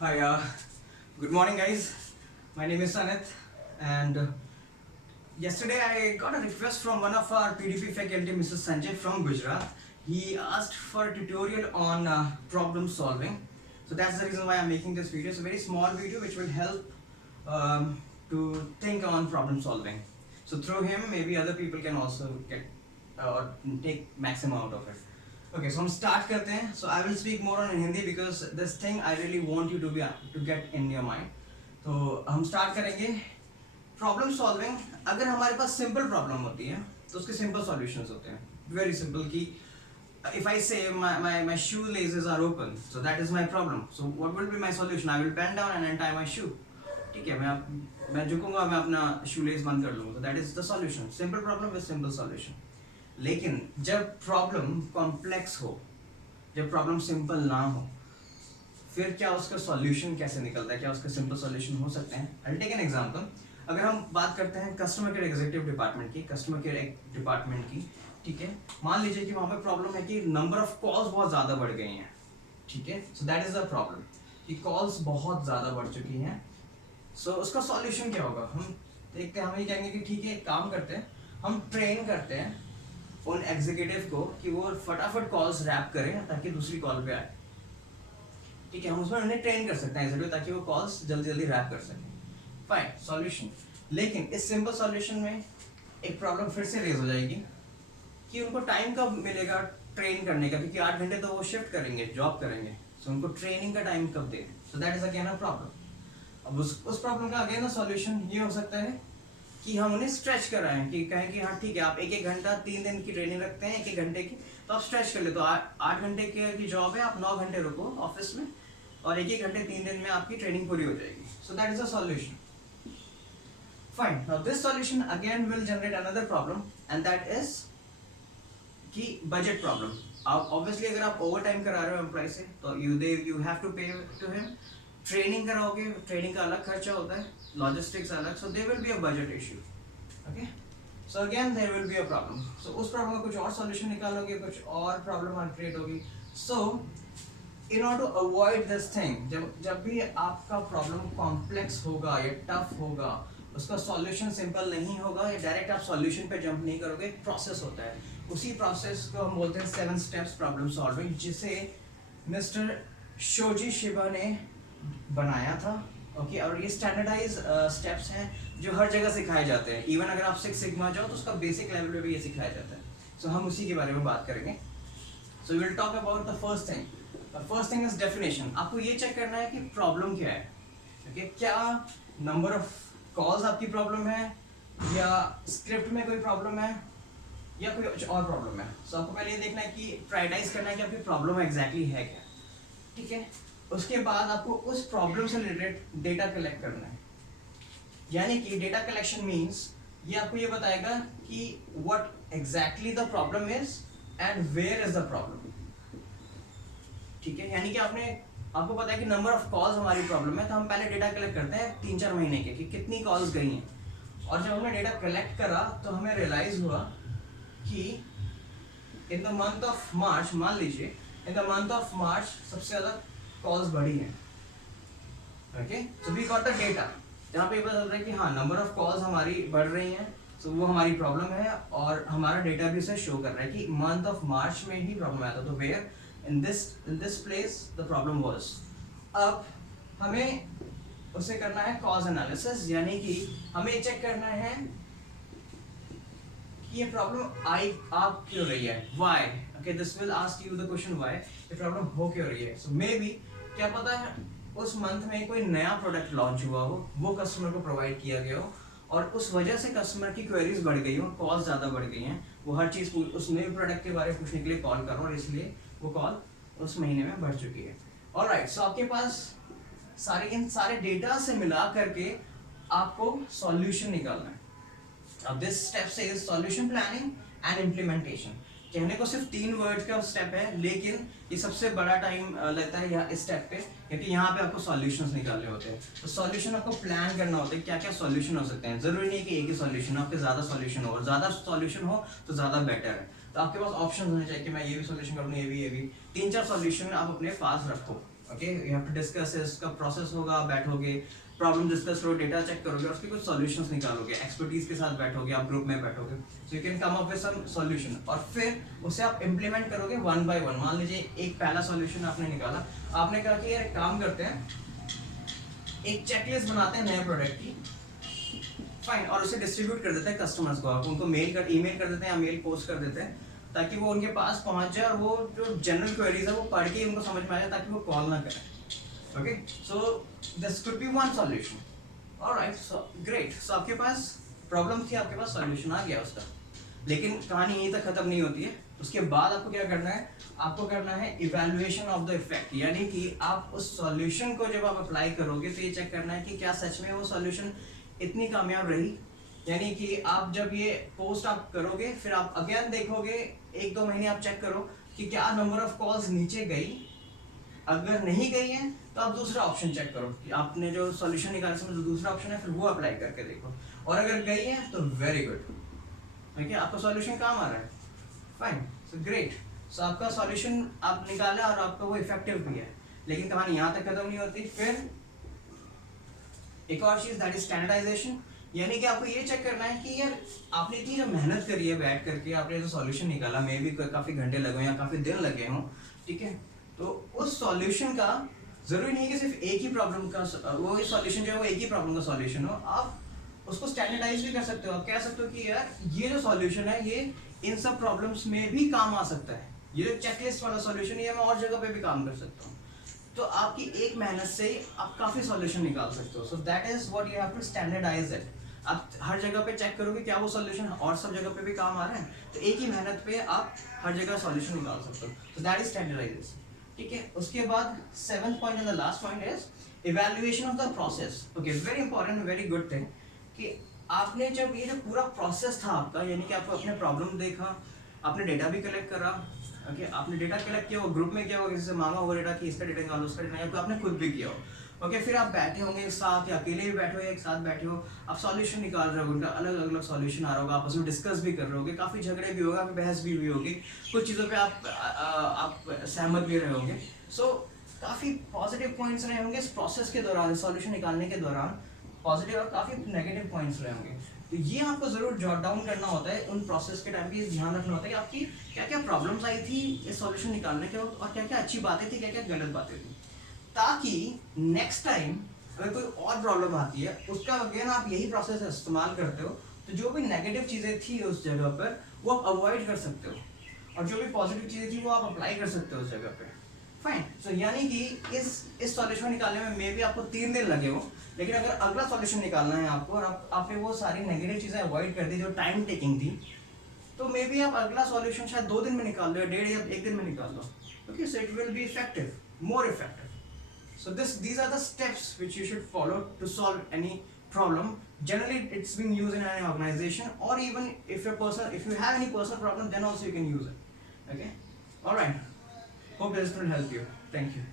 Hi, good morning, guys. My name is Sanit, and yesterday I got a request from one of our PDP faculty, Mrs. Sanjay from Gujarat. He asked for a tutorial on problem solving. So that's the reason why I'm making this video. It's a very small video which will help to think on problem solving. So through him, maybe other people can also get or take maximum out of it. Okay, so हम start करते हैं. So I will speak more on Hindi because this thing I really want you to get in your mind. तो हम start करेंगे. Problem solving. अगर हमारे पास simple problem होती है तो उसके simple solutions होते हैं. Very simple कि if I say my shoelaces are open, so that is my problem. So what will be my solution? I will bend down and untie my shoe. ठीक है, मैं झुकूंगा, मैं अपना shoelace बंद कर लूँगा. So that is the solution. Simple problem with simple solution. लेकिन जब प्रॉब्लम कॉम्प्लेक्स हो, जब प्रॉब्लम सिंपल ना हो, फिर क्या उसका सॉल्यूशन कैसे निकलता है? क्या उसके सिंपल सॉल्यूशन हो सकते हैं? I will take an example. अगर हम बात करते हैं कस्टमर केयर एग्जीक्यूटिव डिपार्टमेंट की, कस्टमर केयर डिपार्टमेंट की, ठीक है, मान लीजिए कि वहाँ पे प्रॉब्लम है कि नंबर ऑफ कॉल्स बहुत ज़्यादा बढ़ गई हैं, ठीक है. सो दैट इज द प्रॉब्लम कि कॉल्स बहुत ज़्यादा बढ़ चुकी हैं. सो उसका सॉल्यूशन क्या होगा? हम देखते हैं, हम ये कहेंगे कि ठीक है, एक काम करते हैं, हम ट्रेन करते हैं उन एग्जीक्यूटिव को कि वो फटाफट कॉल्स रैप करें ताकि दूसरी कॉल पे आए. ठीक है, हम उसमें उन्हें ट्रेन कर सकते हैं ताकि वो कॉल्स जल्दी जल्दी रैप कर सकें. Fine, solution. लेकिन इस सिंपल सॉल्यूशन में एक प्रॉब्लम फिर से रेज हो जाएगी कि उनको टाइम कब मिलेगा ट्रेन करने का, क्योंकि 8 घंटे तो वो शिफ्ट करेंगे, जॉब करेंगे. सो उनको ट्रेनिंग का टाइम कब दें? सो that is again a problem. अब उस प्रॉब्लम का अगेन सॉल्यूशन ये हो सकता है कि हम उन्हें स्ट्रेच कराएं, कि कहें कि हाँ ठीक है, आप 1-1 घंटा 3 दिन की ट्रेनिंग रखते हैं, 1-1 घंटे की, तो आप स्ट्रेच कर ले. तो 8 घंटे की जॉब है, आप 9 घंटे रुको ऑफिस में और 1-1 घंटे 3 दिन में आपकी ट्रेनिंग पूरी हो जाएगी. सो that is a solution. Fine. Now this solution again will generate another problem and that is कि बजट प्रॉब्लम. आप ऑब्वियसली अगर आप ओवर टाइम करा रहे हो एम्प्लॉय से तो you have to pay to him. Training कराओगे, ट्रेनिंग का अलग खर्चा होता है, लॉजिस्टिक्स अलग. So there will be a budget issue. Okay, so again there will be a problem. So उस प्रॉब्लम का कुछ और सॉल्यूशन निकालोगे, कुछ और प्रॉब्लम क्रिएट होगी. So in order to avoid this thing, जब भी आपका प्रॉब्लम कॉम्प्लेक्स होगा या टफ होगा, उसका सॉल्यूशन सिंपल नहीं होगा या डायरेक्ट आप सॉल्यूशन पे जंप नहीं करोगे, एक प्रोसेस होता है. उसी प्रोसेस को हम बोलते हैं 7 स्टेप्स प्रॉब्लम सॉल्विंग, जिसे मिस्टर शोजी शिबा ने बनाया था. ओके, और ये स्टैंडर्डाइज स्टेप्स हैं जो हर जगह सिखाए जाते हैं. इवन अगर आप 6 सिग्मा जाओ तो उसका बेसिक लेवल पे भी ये सिखाया जाता है. सो हम उसी के बारे में बात करेंगे. So we will talk about the first thing. The first thing is definition. आपको ये चेक करना है कि प्रॉब्लम क्या है. ओके, क्या नंबर ऑफ कॉल्स आपकी प्रॉब्लम है, या स्क्रिप्ट में कोई प्रॉब्लम है, या कोई और प्रॉब्लम है. सो आपको पहले ये देखना है कि प्रायोरिटाइज करना है कि आपकी प्रॉब्लम एग्जैक्टली है क्या. ठीक है, उसके बाद आपको उस प्रॉब्लम से रिलेटेड डेटा कलेक्ट करना है. यानी कि डेटा कलेक्शन मींस ये आपको ये बताएगा कि what exactly the problem is and where is the problem. ठीक है, यानी कि आपको पता है कि नंबर ऑफ कॉल्स हमारी प्रॉब्लम है, तो हम पहले डेटा कलेक्ट करते हैं 3-4 महीने के कि कितनी कॉल्स गई हैं. और जब हमने डेटा कलेक्ट करा तो हमें रियलाइज हुआ कि in the month of March, मान लीजिए in the month of March सबसे ज़्यादा कॉल्स बढ़ी हैं. Okay, so we got the data जहाँ पे पता चल रहा है कि हाँ नंबर ऑफ कॉल्स हमारी बढ़ रही हैं. सो वो हमारी प्रॉब्लम है और हमारा डेटा भी उसे शो कर रहा है कि मंथ ऑफ मार्च में ही प्रॉब्लम आया था. तो where in this place the problem was. अब हमें उसे करना है कॉज एनालिसिस, यानी कि हमें चेक करना है कि ये प्रॉब्लम आ क्यों रही है. Why. Okay, this will ask you the question why. ये प्रॉब्लम हो क्यों रही है. सो मे बी क्या पता है उस मंथ में कोई नया प्रोडक्ट लॉन्च हुआ हो, वो कस्टमर को प्रोवाइड किया गया हो और उस वजह से कस्टमर की क्वेरीज बढ़ गई हो, कॉल्स ज़्यादा बढ़ गई हैं. वो हर चीज़ उस नए प्रोडक्ट के बारे में पूछने के लिए कॉल कर रहा हूँ और इसलिए वो कॉल उस महीने में बढ़ चुकी है. ऑलराइट, सो आपके पास इन सारे डेटा से मिला करके आपको सॉल्यूशन निकालना है. अब दिस स्टेप से is solution planning and implementation. कहने को सिर्फ 3 वर्ड का स्टेप है, लेकिन ये सबसे बड़ा टाइम लगता है यहाँ इस स्टेप पे, क्योंकि यहाँ पे आपको सॉल्यूशंस निकालने होते हैं. तो सॉल्यूशन आपको प्लान करना होता है, क्या क्या सॉल्यूशन हो सकते हैं. जरूरी नहीं कि एक ही सॉल्यूशन हो, आपके ज़्यादा सॉल्यूशन हो, और ज़्यादा सॉल्यूशन हो तो ज़्यादा बेटर है. तो आपके पास ऑप्शन होने चाहिए कि मैं ये भी सॉल्यूशन करूँ, ये भी 3-4 सॉल्यूशन आप अपने पास रखो. Okay, you have to discuss, इसका प्रोसेस होगा, आप बैठोगे, प्रॉब्लम डिस्कस करो, डेटा चेक करोगे और उसके कुछ सॉल्यूशंस निकालोगे, एक्सपर्टीज के साथ बैठोगे, आप ग्रुप में बैठोगे, so you can come up with some solution और फिर उसे आप इम्प्लीमेंट करोगे वन बाय वन। मान लीजिए एक पहला सॉल्यूशन आपने निकाला, आपने कहा कि यार एक काम करते हैं, एक चेकलिस्ट बनाते हैं नए प्रोडक्ट की, फाइन, और उसे डिस्ट्रीब्यूट कर देते हैं कस्टमर्स को, आप उनको ईमेल कर देते हैं या मेल पोस्ट कर देते हैं ताकि वो उनके पास पहुंच जाए और वो जो जनरल क्वेरीज है वो पढ़ के उनको समझ में आ जाए ताकि वो कॉल ना करें। Okay, so this could be one solution. Alright, so great, so आपके पास प्रॉब्लम थी, आपके पास सॉल्यूशन आ गया उसका, लेकिन कहानी यहीं तक खत्म नहीं होती है। उसके बाद आपको क्या करना है, आपको करना है इवैल्यूएशन ऑफ द इफेक्ट, यानी कि आप उस सॉल्यूशन को जब आप अप्लाई करोगे तो ये चेक करना है कि क्या सच में वो सॉल्यूशन इतनी कामयाब रही। यानी कि आप जब ये पोस्ट आप करोगे, फिर आप अगेन देखोगे, एक दो महीने आप चेक करो कि क्या नंबर ऑफ कॉल्स नीचे गई, अगर नहीं गई है तो आप दूसरा ऑप्शन चेक करो कि आपने जो सॉल्यूशन निकाला उसमें जो दूसरा ऑप्शन है फिर वो अप्लाई करके देखो, और अगर गई है तो वेरी गुड, ठीक है, आपका सॉल्यूशन काम आ रहा है, फाइन, सो ग्रेट, सो आपका सॉल्यूशन आप निकाला और आपका वो इफेक्टिव भी है। लेकिन कहानी यहाँ तक खत्म नहीं होती, फिर एक और चीज दैट इज स्टैंडर्डाइजेशन, यानी कि आपको ये चेक करना है कि यार आपने इतनी जो मेहनत करी है बैठ करके, आपने जो सॉल्यूशन निकाला, मे भी काफी घंटे लगे या काफी दिन लगे हों, ठीक है, तो उस सॉल्यूशन का जरूरी नहीं कि सिर्फ एक ही प्रॉब्लम का वो सॉल्यूशन जो है वो एक ही प्रॉब्लम का सॉल्यूशन हो, आप उसको स्टैंडर्डाइज भी कर सकते हो। आप कह सकते हो कि यार ये जो सॉल्यूशन है ये इन सब प्रॉब्लम्स में भी काम आ सकता है, ये जो चेकलिस्ट वाला सॉल्यूशन है मैं और जगह पे भी काम कर सकता हूँ। तो आपकी एक मेहनत से आप काफी सॉल्यूशन निकाल सकते हो, so that is what you have to standardise it. आप हर जगह पे चेक करोगे क्या वो सॉल्यूशन और सब जगह पे भी काम आ रहा है, तो एक ही मेहनत पे आप हर जगह सॉल्यूशन निकाल सकते हो, तो दैट इज स्टैंडर्डाइजेशन, ठीक है। उसके बाद 7th point and the last point is evaluation of the process. Okay, very important, very good thing कि आपने जब ये जो पूरा प्रोसेस था आपका, यानी कि आपको अपने प्रॉब्लम देखा, आपने डेटा भी कलेक्ट करा, ओके, आपने डेटा कलेक्ट किया, वो ग्रुप में किया, वो किसी से मांगा वो डेटा कि इसका डेटा निकालो, उसका डेटा, या आपने खुद भी किया हो, ओके, फिर आप बैठे होंगे एक साथ या अकेले भी बैठे हो एक साथ बैठे हो, आप सॉल्यूशन निकाल रहे हो, उनका अलग अलग सॉल्यूशन आ रहा होगा, आपस में डिस्कस भी कर रहे होगे, काफ़ी झगड़े भी होगा, बहस भी हुई होगी, कुछ चीज़ों पे आप सहमत भी रहे होंगे, सो काफ़ी पॉजिटिव पॉइंट्स रहे होंगे इस प्रोसेस के दौरान, सॉल्यूशन निकालने के दौरान, पॉजिटिव और काफ़ी नेगेटिव पॉइंट्स रहे होंगे। तो ये आपको जरूर जॉट डाउन करना होता है, उन प्रोसेस के टाइम पे ध्यान रखना होता है कि आपकी क्या क्या प्रॉब्लम्स आई थी इस सॉल्यूशन निकालने के वक्त, और क्या क्या अच्छी बातें थी, क्या क्या गलत बातें थी, ताकि नेक्स्ट टाइम अगर कोई और प्रॉब्लम आती है उसका अगेन आप यही प्रोसेस इस्तेमाल करते हो, तो जो भी नेगेटिव चीज़ें थी उस जगह पर वो आप अवॉइड कर सकते हो, और जो भी पॉजिटिव चीज़ें थी वो आप अप्लाई कर सकते हो उस जगह पे, फाइन। सो यानी कि इस सॉल्यूशन निकालने में मे भी आपको 3 दिन लगे हो, लेकिन अगर अगला सॉल्यूशन निकालना है आपको और आपने वो सारी नेगेटिव चीज़ें अवॉइड कर दी जो टाइम टेकिंग थी, तो मे बी आप अगला सॉल्यूशन शायद 2 दिन में निकाल लो या 1.5 या 1 दिन में निकाल लो, okay, so it will be effective, more effective. So these are the steps which you should follow to solve any problem. Generally, it's being used in an organization, or even if you have any personal problem, then also you can use it. Okay. All right. Hope this will help you. Thank you.